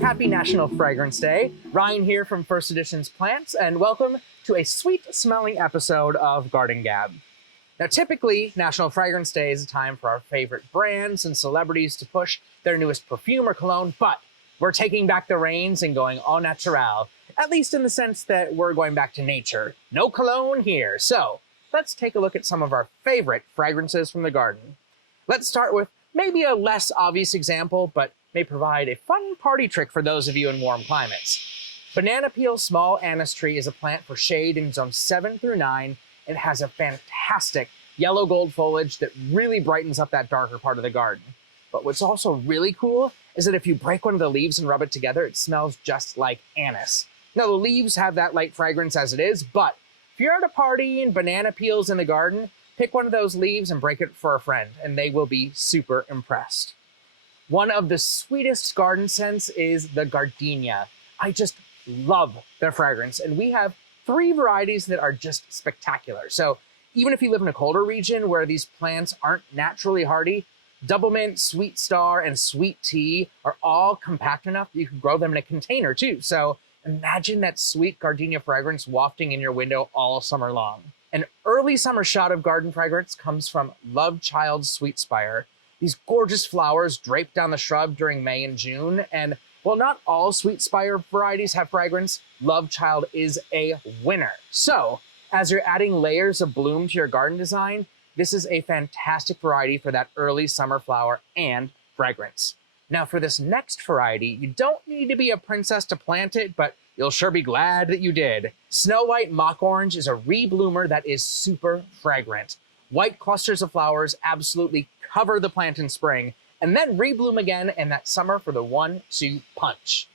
happy National Fragrance Day. Ryan here from First Edition's Plants, and welcome to a sweet-smelling episode of Garden Gab. Now, typically, National Fragrance Day is a time for our favorite brands and celebrities to push their newest perfume or cologne, but we're taking back the reins and going au naturel, at least in the sense that we're going back to nature. No cologne here. So, let's take a look at some of our favorite fragrances from the garden. Let's start with maybe a less obvious example, but may provide a fun party trick for those of you in warm climates. Banana Peel Small Anise Tree is a plant for shade in zones 7 through 9. It has a fantastic yellow gold foliage that really brightens up that darker part of the garden. But what's also really cool is that if you break one of the leaves and rub it together, it smells just like anise. Now, the leaves have that light fragrance as it is, but if you're at a party and banana peel's in the garden, pick one of those leaves and break it for a friend, and they will be super impressed. One of the sweetest garden scents is the gardenia. I just love their fragrance, and we have 3 varieties that are just spectacular. So even if you live in a colder region where these plants aren't naturally hardy, Double Mint, Sweet Star, and Sweet Tea are all compact enough that you can grow them in a container too. So imagine that sweet gardenia fragrance wafting in your window all summer long. An early summer shot of garden fragrance comes from Love Child Sweetspire. These gorgeous flowers drape down the shrub during May and June, and while not all Sweetspire varieties have fragrance, Love Child is a winner. So, as you're adding layers of bloom to your garden design, this is a fantastic variety for that early summer flower and fragrance. Now, for this next variety, you don't need to be a princess to plant it, but you'll sure be glad that you did. Snow White Mock Orange is a rebloomer that is super fragrant. White clusters of flowers absolutely cover the plant in spring, and then rebloom again in that summer for the 1-2 punch.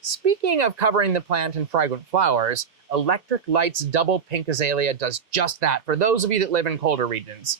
Speaking of covering the plant in fragrant flowers, Electric Light's Double Pink Azalea does just that for those of you that live in colder regions.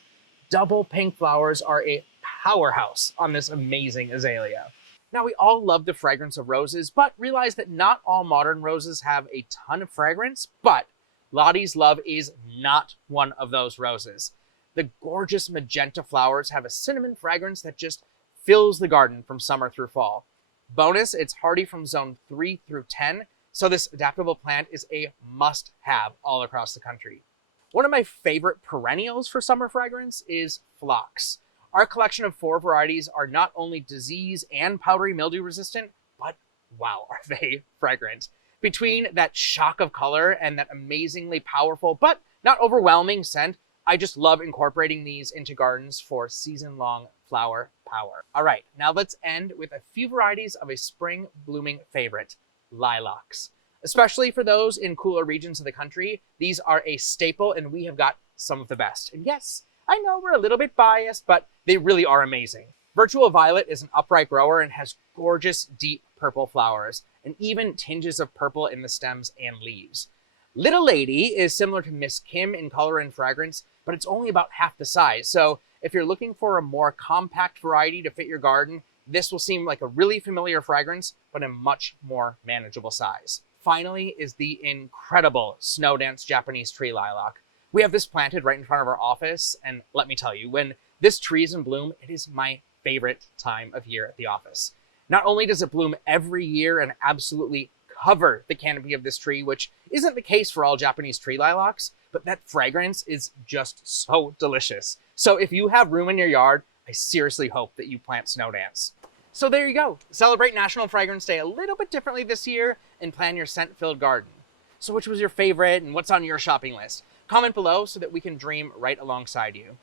Double pink flowers are a powerhouse on this amazing azalea. Now, we all love the fragrance of roses, but realize that not all modern roses have a ton of fragrance, but Lottie's Love is not one of those roses. The gorgeous magenta flowers have a cinnamon fragrance that just fills the garden from summer through fall. Bonus, it's hardy from zone 3 through 10, so this adaptable plant is a must-have all across the country. One of my favorite perennials for summer fragrance is phlox. Our collection of 4 varieties are not only disease and powdery mildew resistant, but wow, are they fragrant. Between that shock of color and that amazingly powerful but not overwhelming scent, I just love incorporating these into gardens for season-long flower power. All right, now let's end with a few varieties of a spring blooming favorite, lilacs. Especially for those in cooler regions of the country, these are a staple and we have got some of the best. And yes, I know we're a little bit biased, but they really are amazing. Virtual Violet is an upright grower and has gorgeous deep purple flowers and even tinges of purple in the stems and leaves. Little Lady is similar to Miss Kim in color and fragrance, but it's only about half the size. So if you're looking for a more compact variety to fit your garden, this will seem like a really familiar fragrance, but a much more manageable size. Finally is the incredible Snow Dance Japanese Tree Lilac. We have this planted right in front of our office, and let me tell you, when this tree is in bloom, it is my favorite time of year at the office. Not only does it bloom every year and absolutely cover the canopy of this tree, which isn't the case for all Japanese tree lilacs, but that fragrance is just so delicious. So if you have room in your yard, I seriously hope that you plant Snow Dance. So there you go. Celebrate National Fragrance Day a little bit differently this year and plan your scent-filled garden. So which was your favorite and what's on your shopping list? Comment below so that we can dream right alongside you.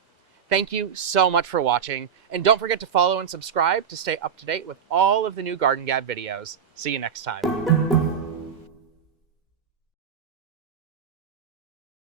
Thank you so much for watching, and don't forget to follow and subscribe to stay up to date with all of the new Garden Gab videos. See you next time.